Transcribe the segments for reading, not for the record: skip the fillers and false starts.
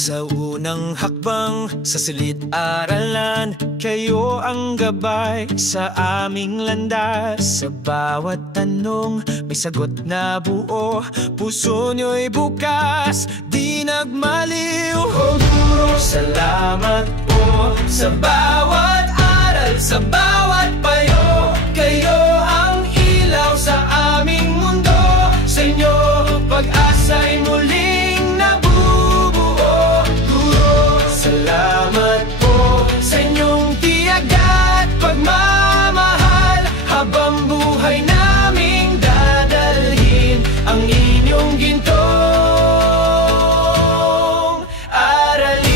Sa unang hakbang, sa silid-aralan, kayo ang gabay sa aming landas. Sa bawat tanong, may sagot na buo. Puso nyo'y bukas, di nagmaliw. O guro, salamat po sa bawat aral, sa bawat payo. Kayo ang ilaw sa aming mundo. Sa inyo, pag-asa'y muling nabubuo. Guro, salamat po sa inyong tiyaga at pagmamahal. Habang buhay naming dadalhin ang inyong gintong aralin.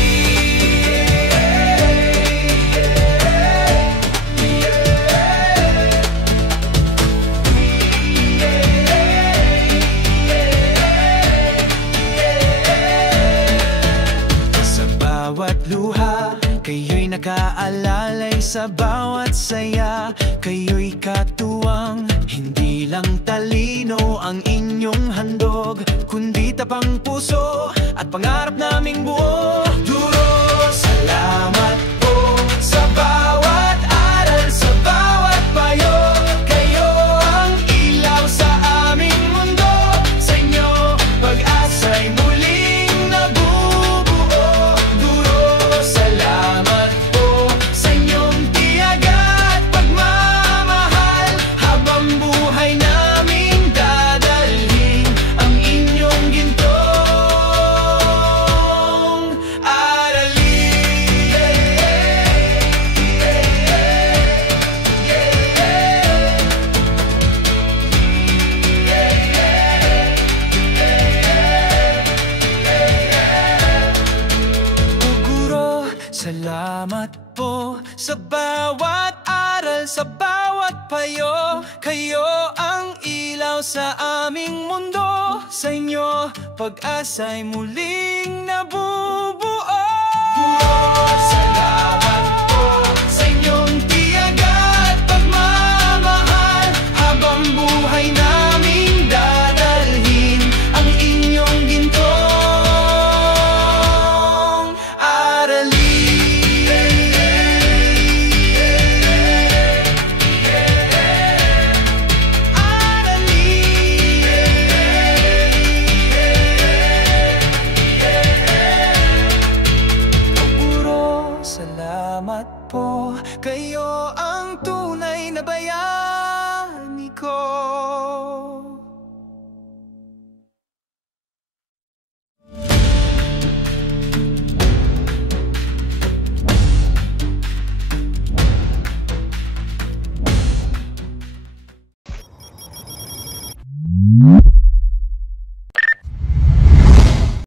Sa bawat luha, kayo'y nakaalalay. Sa bawat saya, kayo'y katuwang. Hindi lang talino ang inyong handog, kundi tapang puso at pangarap naming buo. Duro, salamat po sa bawat aral, sa bawat payo. Kayo ang ilaw sa aming mundo. Sa inyo, pag-asa'y muling nabubuo. Duro, salamat po sa inyong tiyaga at pagmamahal. Habang buhay naming dadalhin ang inyong gintong aralin. O guro, salamat po sa bawat aral, sa bawat payo. Kayo ang ilaw sa aming mundo. Sa inyo, pag-asa'y muling nabubuo. Guro, salamat